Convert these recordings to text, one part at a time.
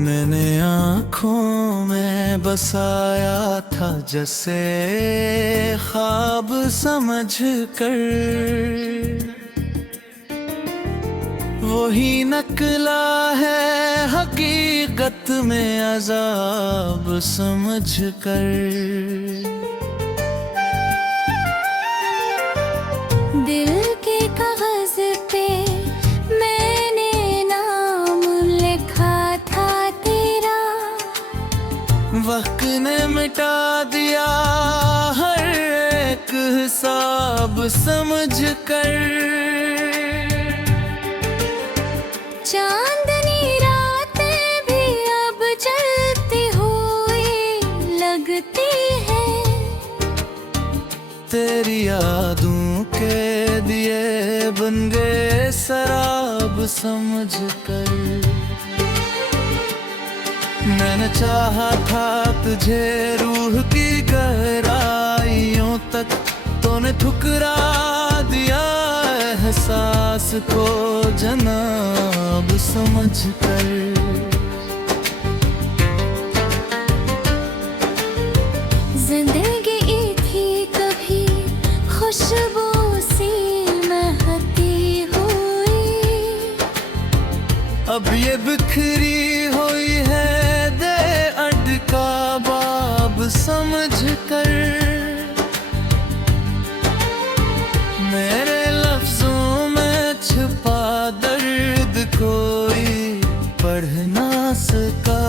मैंने आँखों में बसाया था जैसे ख्वाब समझ कर, वही नकला है हकीकत में अजाब समझ कर। दिल के कागज पे मैंने नाम लिखा था तेरा, वक्त ने मिटा दिया हर एक हिसाब समझ कर। चांदनी रातें भी अब जलती हुई लगती है, तेरी यादों के दिए बन गए शराब समझ कर। मैंने चाहा था तुझे रूह की गहराइयों तक, तूने ठुकरा दिया एहसास को जनाब समझ कर। जिंदगी थी कभी खुशबू सी महकती हुई, अब ये बिखरी हुई है दे अटका बाब समझ कर। मेरे लफ्जों में छुपा दर्द कोई पढ़ ना सका,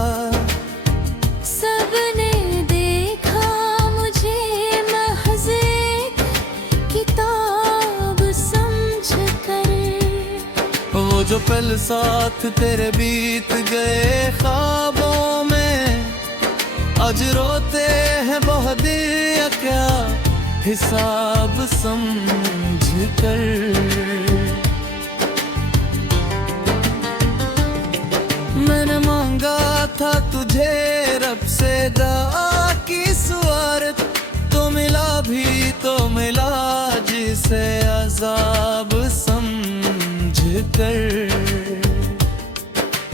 सबने देखा मुझे महज़ एक किताब समझ कर। वो जो पल साथ तेरे बीत गए ख्वाबों में, आज रोते हैं बहुत दिया क्या हिसाब समझ कर। मैंने मांगा था तुझे रब से दुआ की सुआरत, तो मिला भी तो मिला जिसे अजाब समझ कर।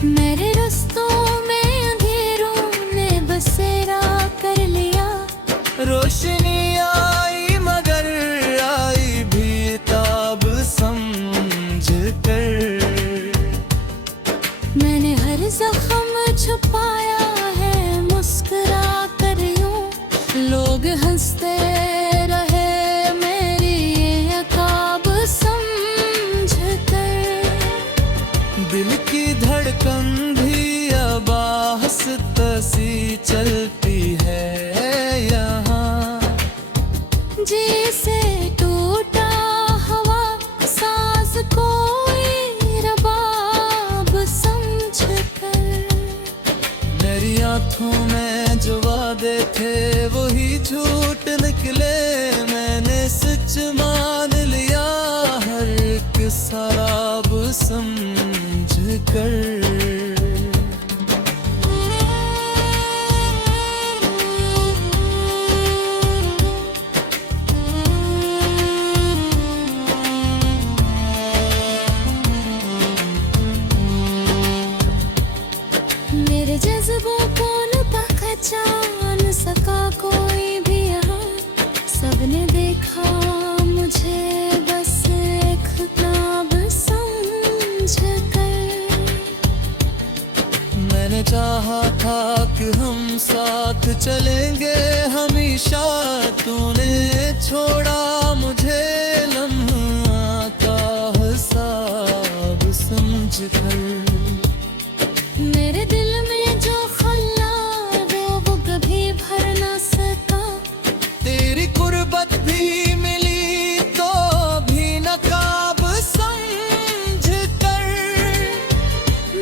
मेरे रस्तों में अंधेरों ने बसेरा कर लिया, रोशनी आई मगर आई भी ताब समझ कर। मैंने हर जख्म छुपाया है मुस्कुरा कर यूं, लोग हंसते रहे मेरी ये अकाब समझ कर। दिल की धड़कन भी अब आहिस्ता सी चलती है यहाँ, जैसे टूटा हवा साज कोई रबाब समझ कर। मेरी आँखों में जो वादे थे वही झूठ निकले, मैंने सच मान लिया हर एक शराब समझ कर। मेरे जज्बों को न पहचान सका कोई भी यहाँ, सबने देखा मुझे बस एक ख्वाब समझ कर। मैंने चाहा था कि हम साथ चलेंगे हमेशा, तूने छोड़ा मुझे लम्हा का हिसाब समझ कर। मेरे दिल में जो खल्ला वो कभी भर ना सका, तेरी कुर्बत भी मिली तो भी नकाब समझ कर।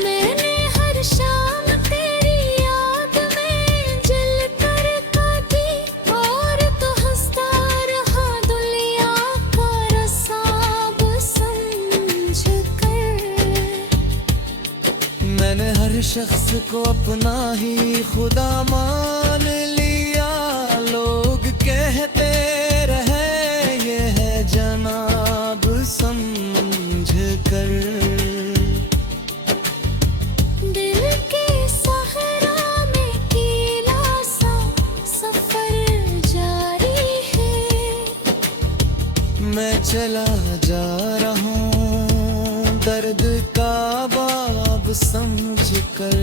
मैंने हर शाम तेरी याद में जल कर काटी, और तो हंसता रहा दुनिया का रसाब समझ कर। मैंने हर शख्स को अपना ही खुदा मान लिया, लोग कहते रहे ये है जनाब समझ कर। दिल के साथ मैं चला जा रहा हूँ दर्द का बाब समझ कर।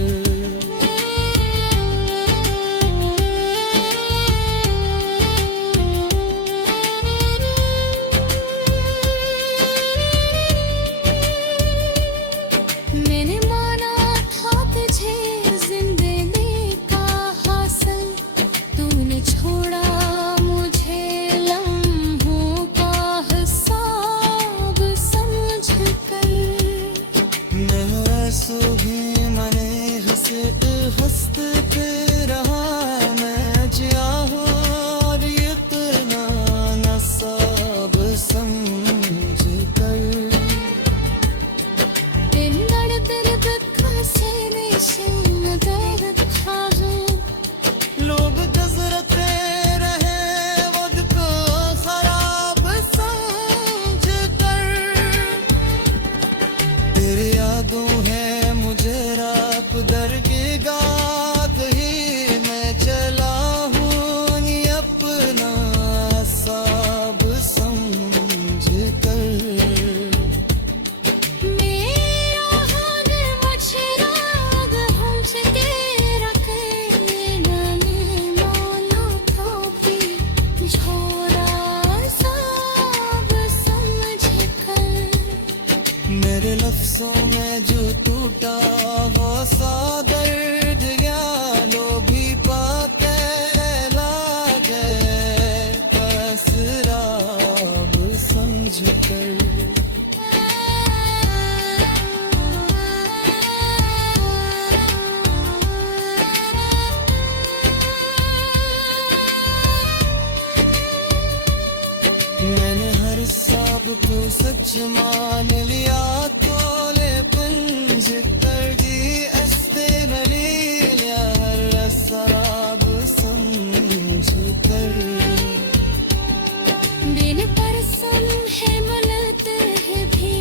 मैंने माना था तुझे जिंदगी का हासिल, तूने छोड़ा मुझे लम्हों का हिसाब समझ कर। मैं ऐसो ही मने हस्त पे रहा मैं जिया हूँ और इतना नसाब समझ कर। लोग गुजरते रहे वक्त को खराब समझ कर। तेरी यादों है मुझे रात दरगाह ही मैं चला हूँ ये अपना हिसाब समझ कर। मेरे लफ्ज़ों में जो टूटा वो सा दर्द या लो भी पाते लागे असराब समझ कर। मैंने हर साब को सच मान लिया तोले पंज कर दी अस्ते नली लिया हर शराब समझ कर। दिन पर सम है मिलते हैं भी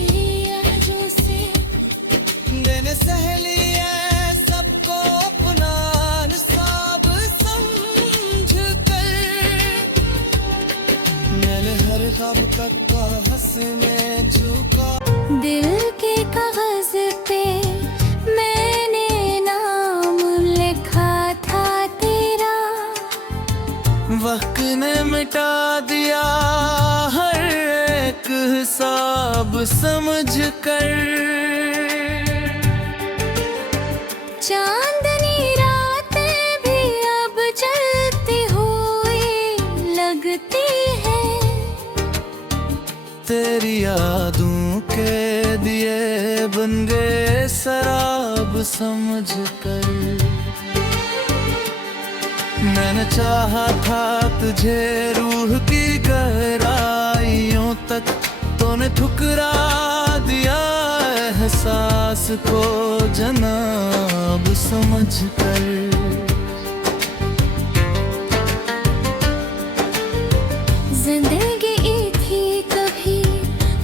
आजों से, दिन सहली है सबको अपना निसाब समझ कर। मैंने हर ख्वाब तक का हंस में झुका। दिल के कागज पे मैंने नाम लिखा था तेरा, वक्त ने मिटा दिया हर एक हिसाब समझ कर। चांदनी रातें भी अब जलती हुई लगती है, तेरी यादों के दिए बन गए शराब समझ कर। मैंने चाहा था तुझे रूह की गहराइयों तक, तूने ठुकरा दिया एहसास को जनाब समझ कर। जिंदगी थी कभी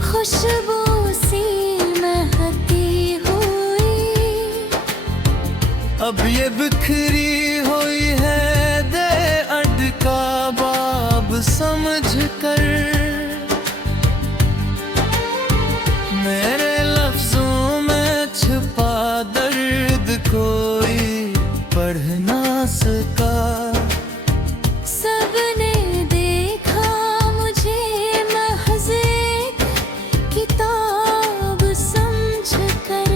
खुशबू सी महकती हुई, अब ये बिखरी हुई है दे अटका बाब समझ कर। मेरे लफ्जों में छुपा दर्द कोई पढ़ ना सका। सबने देखा मुझे महज़ एक किताब समझ कर।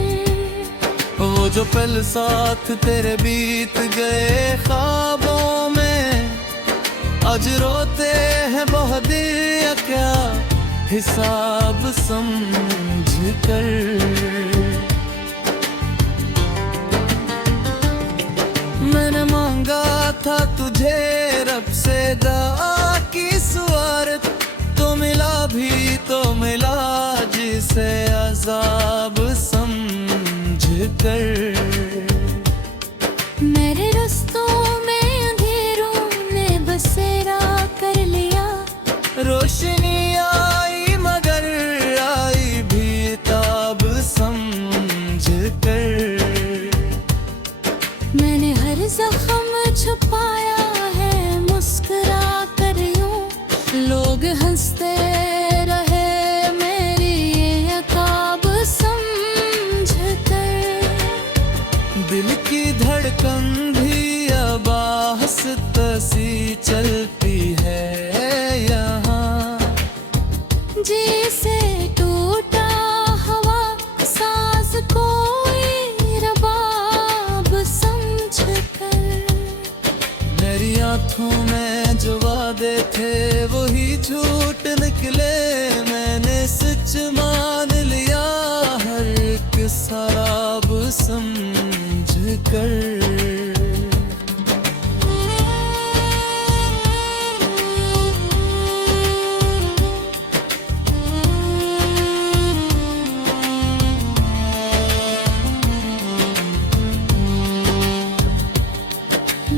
वो जो पल साथ तेरे बीत गए ख्वाबों में, आज रोते हैं बहुत दिया क्या हिसाब समझ कर। मैंने मांगा था तुझे रब से दुआ की सुआरत, तो मिला भी तो मिला जिसे अजाब समझ कर। मेरे रस्तों में अंधेरों ने बसेरा कर लिया, रोशनी आई मगर आई भी ताब समझ कर। मैंने हर जख्म छुपाया है मुस्कुरा कर यूं, लोग हंसते रहे भी झूठ निकले, मैंने सच मान लिया हर एक शराब समझ कर।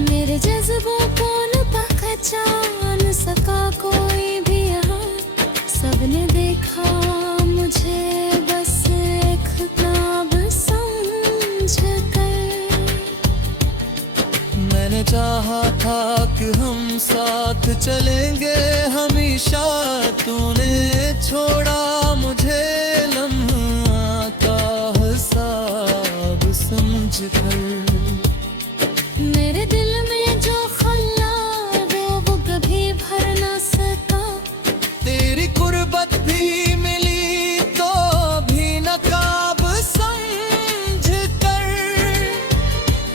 मेरे जज्बों को न पहचान सका कोई भी यहाँ, सबने देखा मुझे बस एक ख्वाब समझ कर। मैंने चाहा था कि हम साथ चलेंगे हमेशा, तूने छोड़ा मुझे लम्हा का हिसाब समझ कर। मेरे दिल में जो खल्ला वो कभी भर ना सका, तेरी कुर्बत भी मिली तो भी नकाब समझ कर।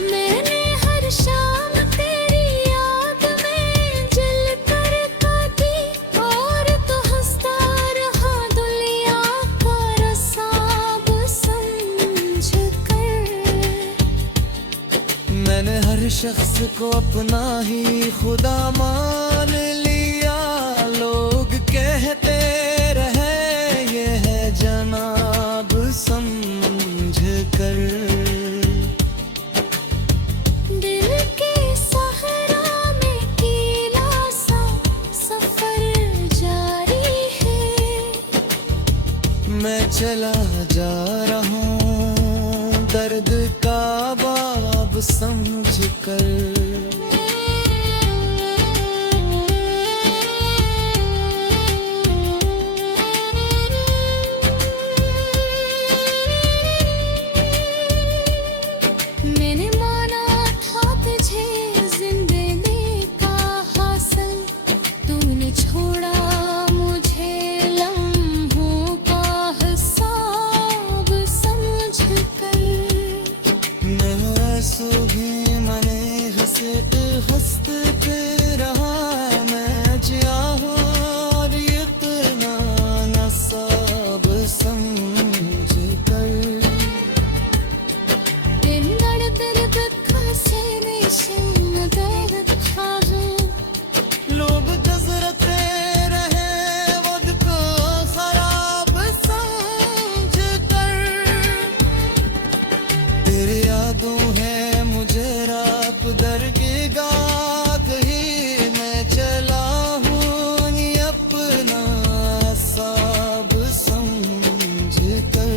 मैंने हर शाम तेरी याद में जल कर काटी, और तो हंसता रहा दुनिया का रसाब समझ कर। मैंने हर शख्स को अपना ही खुदा मान लिया, लोग कहते रहे ये है जनाब समझ कर। दिल के सहरा में कीला सा सफर जारी है, मैं चला जा रहा हूँ दर्द का बाब समझ कर। मैंने माना था तुझे जिंदगी का हासिल, तूने छोड़ा मुझे लम्हों का हिसाब समझ कर। आंसू भी मने हंसते पे रहा, मैं जिया हूँ और इतना नसाब समझ कर। तेरे दर्द का से निशान दर्द खाजू, लोग गुजरते रहे वक्त को खराब समझ कर। तेरी यादों है मुझे रात दर की गाद ही, मैं चला हूँ ये अपना साब समझ कर।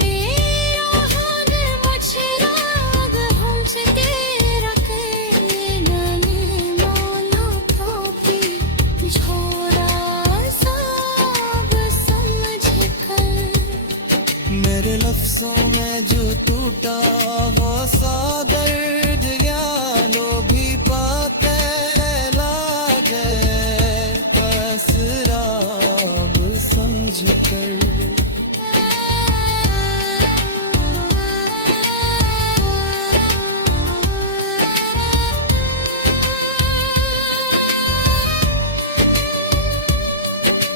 मेरा हाल मचराग हमसे तेरा कहना ने मौला को भी छोड़ा साब समझ कर। मेरे लफ्जों में जो टूटा वो सा दर्द यानो भी पाते लागे, असराब समझ कर।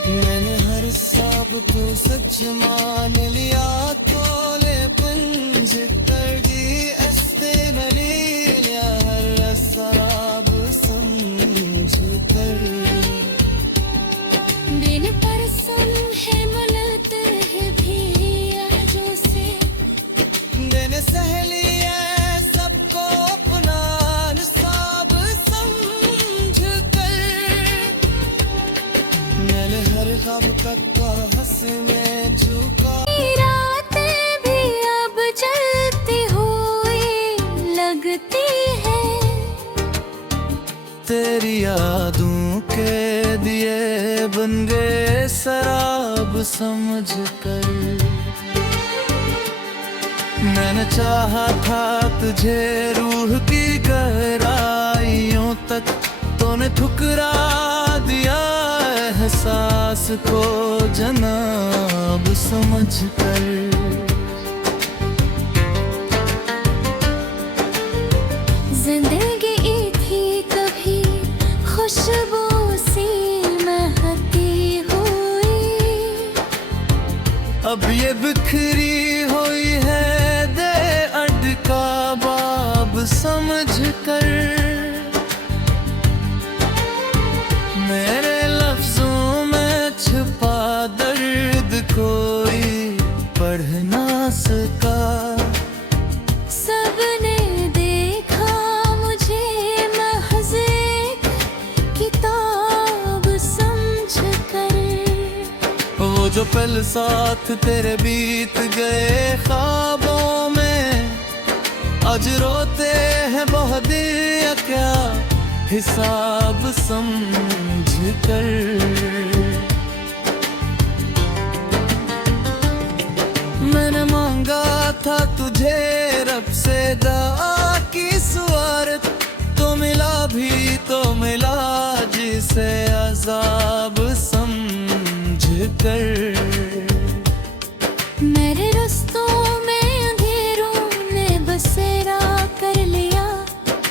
मैंने हर सब को सच मान लिया, तोले पंज कर दी अस्ते मलिया हर शराब समझ कर। दिन पर सुन है मिलते हैं भी आजों से, मैंने सहेली है सबको अपना निसाब समझ कर। मैंने हर ख्वाब का हंस में झुका, रातें भी अब जलती हुई लगती है, तेरी यादों के दिए बन गए शराब समझ कर। मैंने चाहा था तुझे रूह की गहराइयों तक, तूने ठुकरा दिया एहसास को जनाब समझ कर। जिंदगी थी कभी खुशबू बिखरी हुई है दे अटका बाब समझ कर। मेरे लफ्जों में छुपा दर्द कोई पढ़ ना सका। सबने देखा मुझे महज़ एक किताब समझ कर। वो जो पल साथ तेरे बीत गए ख्वाबों में, आज रोते हैं बहुत दिल या क्या हिसाब समझ कर। मैंने मांगा था तुझे रब से दुआ की सुआरत, तो मिला भी तो मिला जिसे अजाब समझ कर। मेरे रस्तों में अंधेरों ने बसेरा कर लिया।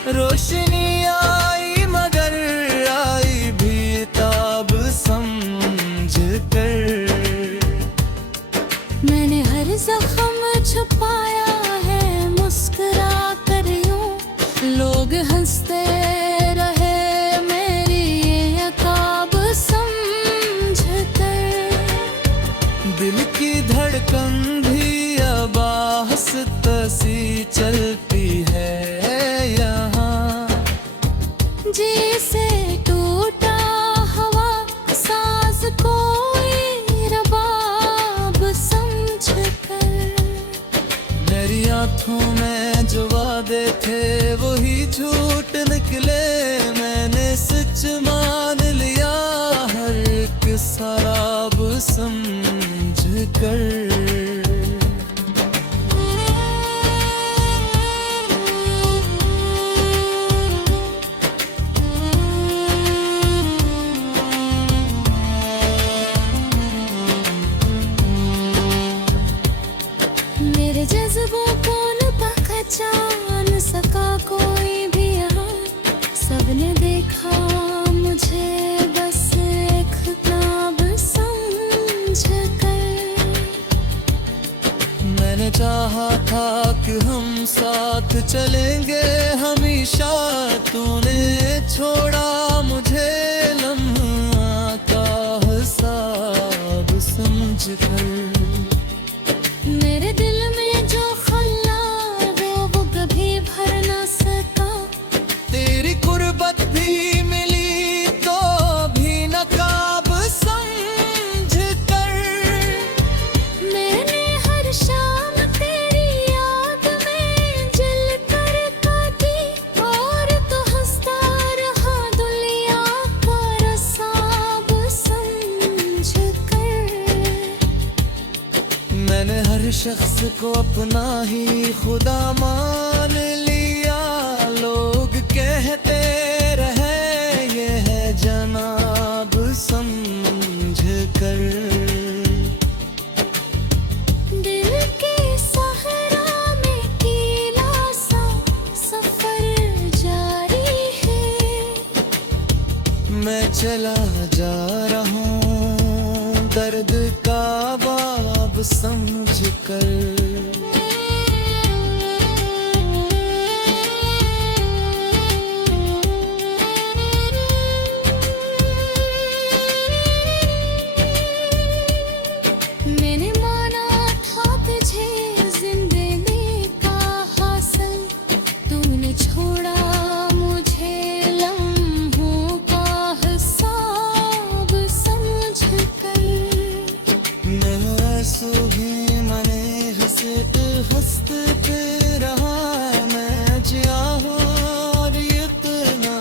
रोशनी आई मगर आई भी ताब समझ कर। मैंने हर जख्म छुपाया है मुस्कुरा कर यूं। लोग हंसते रहे मेरी ये अताब समझ कर। दिल की धड़कन भी अब आहिस्ता सी चलती है यहाँ। जैसे टूटा हवा साज कोई रबाब समझ कर। मेरी आंखों में जो वादे थे वही झूठ निकले। मैंने सच मान लिया हर एक सराब समझ कर। मेरे जज्बों को न पहचान सका कोई भी यहाँ। सबने देखा मुझे बस एक ख्वाब समझ कर। मैंने चाहा था कि हम साथ चलेंगे हमेशा, तूने छोड़ा मुझे लम्हा का हिसाब समझ कर। मेरे दिल में जो खल्ला है वो कभी भर ना सका। तेरी कुर्बत भी मिली तो भी नकाब समझ कर। मैंने हर शाम तेरी याद में जल कर काटी, और तो हंसता रहा दुनिया का रसाब समझ कर। मैंने हर शख्स को अपना ही खुदा मान लिया। लोग कहते रहे ये है जनाब समझ कर। दिल के सहरा में कीला सा सफर जारी है। मैं चला जा रहा हूँ दर्द का बाब समझ कर। मैंने माना था तुझे जिंदगी का हासिल, तूने छोड़ा मुझे लम्हों का हिसाब समझ कर। नैसो भी मने हंसते पे रहा मैं जिया हूँ और इतना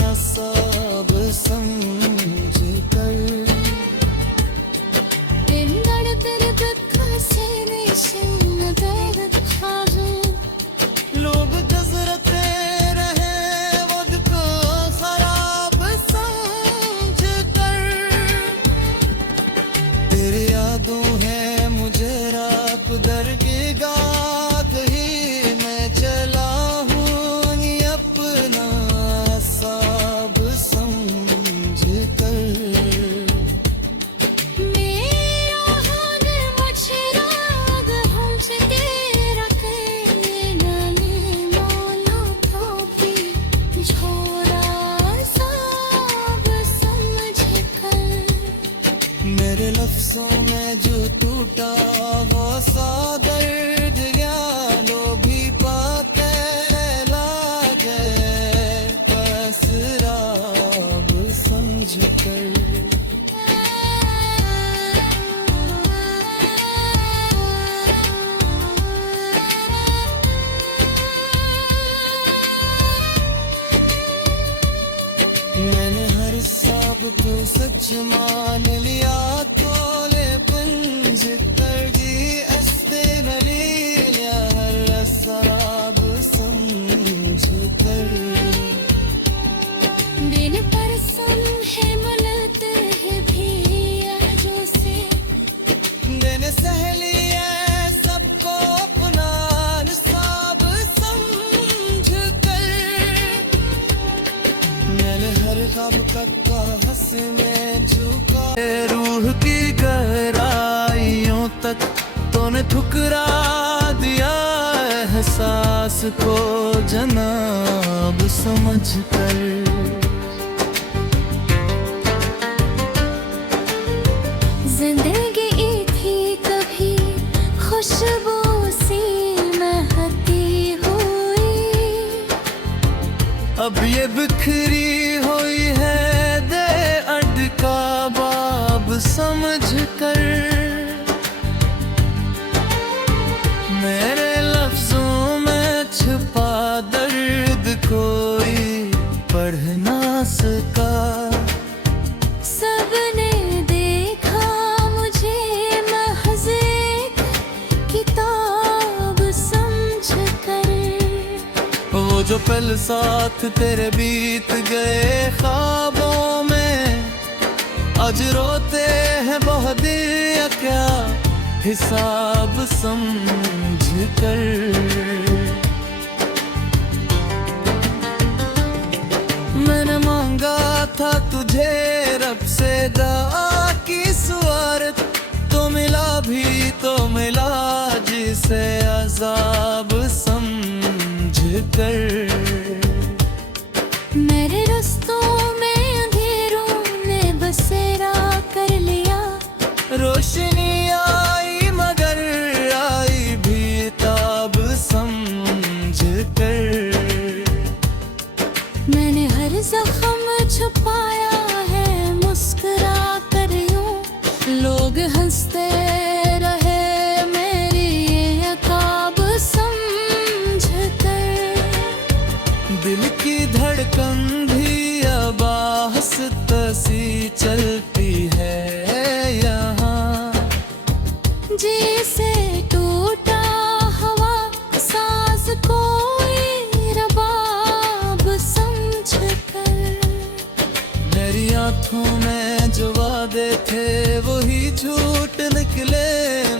नसाब समझ कर। लोग गुजरते रहे वक्त को खराब समझ कर। तेरी यादों है मुझे रात दर की गाद ही। मैं चला हूँ अपना सब समझ लफ्जों में जो टूटा वो सा दर्द यारो भी पाते लागे असराब समझ कर मैंने हर साब को सच मान लिया तोले पंज करगी अस्ते नली लिया हर साब समझ कर दिन पर सन है मुलते है भी आजों से मैंने सहली है सबको अपना निसाब समझ कर मैंने हर ख्वाब का हंस में झुका रूह की गहराइयों तक तूने ठुकरा दिया एहसास को जनाब समझ कर जिंदगी थी कभी खुशबू सी महकती हुई अब ये बिखरी हुई है दे अटका बाब समझ कर मेरे लफ्जों में छुपा दर्द कोई पढ़ ना सका सबने देखा मुझे महज़ एक किताब समझ कर वो जो पल साथ तेरे बीत गए ख्वाबों में आज रोते हैं बहुत दिया क्या हिसाब समझ कर मैंने मांगा था तुझे रब से दुआ की सुआरत तो मिला भी तो मिला जिसे अजाब समझ कर मेरे रस्तों में अंधेरों ने बसेरा कर लिया रोशनी आई मगर आई भी ताब समझ कर मैंने हर जख्म छुपाया है मुस्कुरा कर यूं लोग हंसते रहे मेरी ये अकाब समझ कर दिल की धड़कन भी अब आहिस्ता सी चलती है यहाँ जैसे टूटा हवा सांस कोई रबाब समझ कर मेरी आंखों में जो वादे थे वही झूठ निकले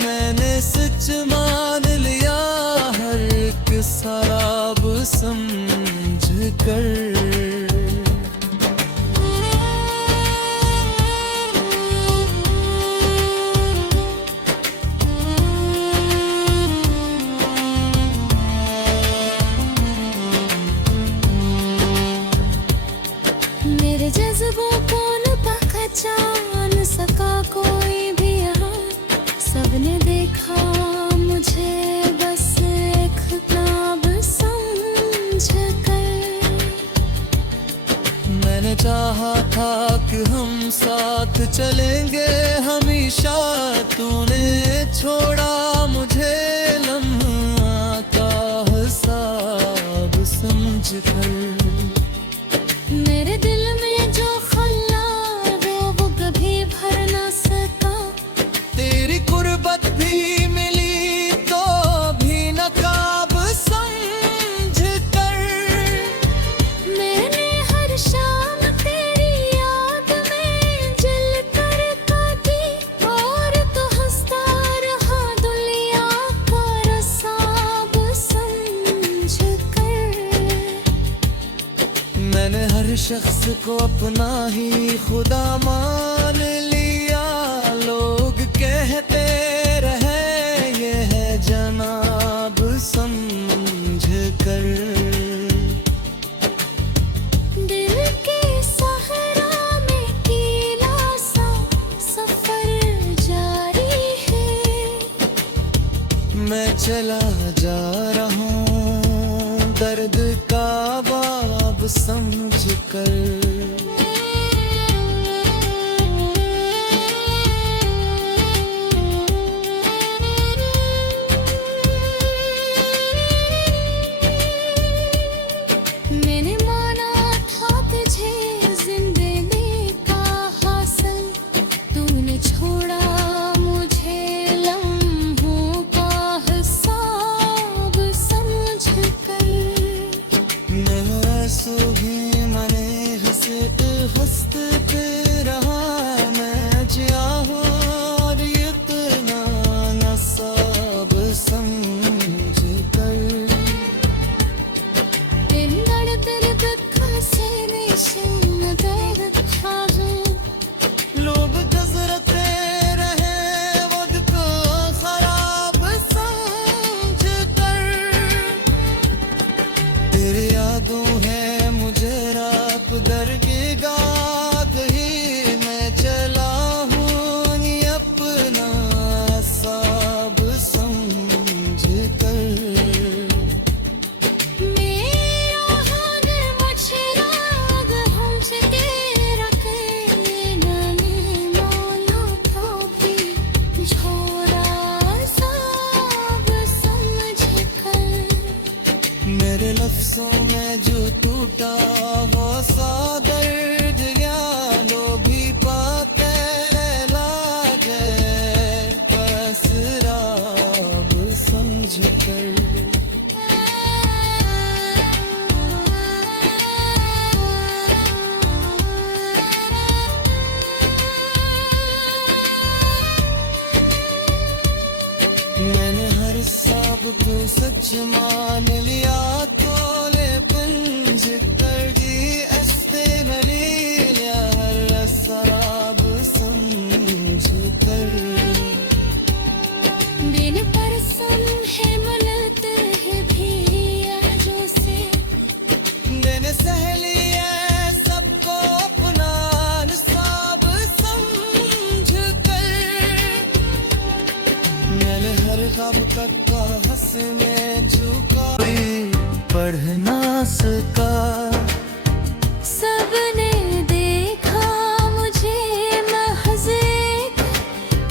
मैंने सच मान लिया हर एक शराब समझ कर मेरे जज्बों को न पहचान सका कोई भी यहाँ सबने देखा मुझे बस एक ख्वाब समझ कर मैंने चाहा था कि हम साथ चलेंगे हमेशा तूने छोड़ा मुझे लम्हा का हिसाब समझ कर मेरे दिल में जो खल्ला वो कभी भर ना सका तेरी कुर्बत भी मिली तो भी नकाब समझ कर मैंने हर शाम तेरी याद में जल कर काटी और तो हंसता रहा दुनिया का रसाब समझ कर मैंने हर शख्स को अपना ही खुदा मान लिया लोग कहते रहे ये है जनाब समझ कर दिल के सहरा में कीला सा सफर चला जा रहा हूँ दर्द का बाब समझ कर। मैंने माना था तुझे जिंदगी का हासिल, तूने छोड़ा मुझे लम्हों का हिसाब समझ कर। मैं आंसू भी मने हंसे हंसते पे रहा, मैं जिया हूँ और इतना न सब समझ कर। लोग गुजरते रहे वक्त को खराब समझ कर। तेरी यादों है मुझे रात दर की गाद ही, मैं चला हूँ ये अपना सब समझ कर। मेरे लफ्ज़ों में जो टूटा वो सा दर्द या लो भी पाते लागे बस राब समझ कर। मैंने हर सब को सच मान लिया, तोले पंज कर दी अस्ते नलिया हर सब समझ कर। बिन परसम है मलते है भी आजों से, मैंने सह लिया सबको अपना सब समझ कर। मैंने हर ख्वाब का हंस में झुका, कोई पढ़ ना सका। सबने देखा मुझे महज़ एक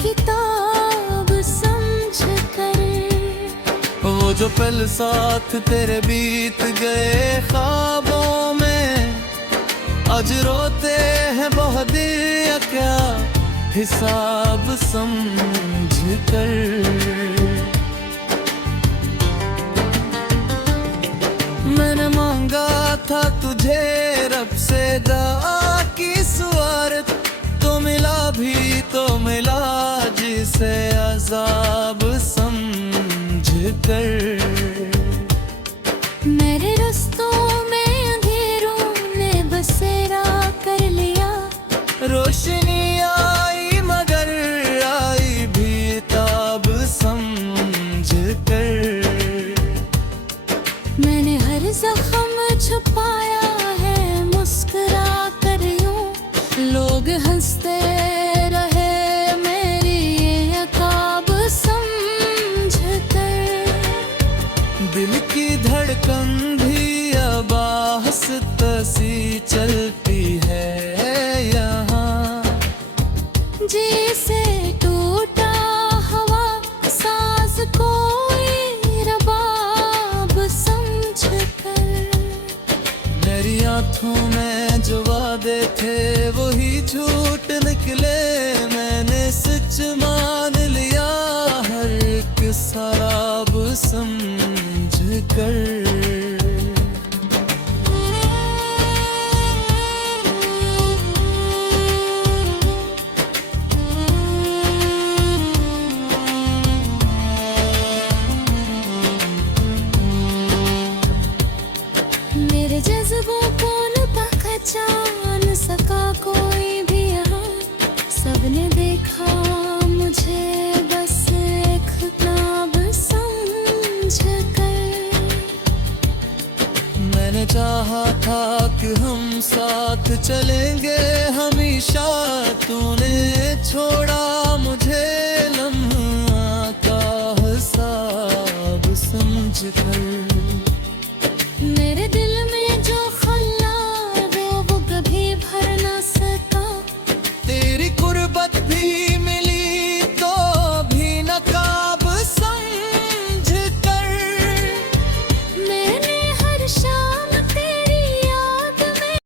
किताब समझ कर। वो जो पल साथ तेरे बीत गए ख्वाबों में, आज रोते हैं बहुत दिया क्या हिसाब समझ कर। मैंने मांगा था तुझे रब से दुआ की सुआरत, तो मिला भी तो मिला जिसे अजाब समझ कर। मेरे रस्तों में अंधेरों ने बसेरा कर लिया, रोशनी आई मगर आई भी ताब समझ कर। मैंने हर जख्म छुपाया है मुस्कुरा कर यूं, लोग हंसते रहे मेरी ये अकाब समझ कर। दिल की धड़कन भी अब आहिस्ता सी चलती है यहाँ, जैसे टूटा हवा साज कोई रबाब समझ कर। मेरी आँखों में जो वादे थे वही झूठ निकले, मैंने सच मान लिया हर एक शराब समझ कर। मेरे जज्बों को न पहचान सका कोई भी यहाँ, सबने देखा मुझे बस एक ख्वाब समझ कर। मैंने चाहा था कि हम साथ चलेंगे हमेशा, तूने छोड़ा मुझे लम्हा का हिसाब मुझ पर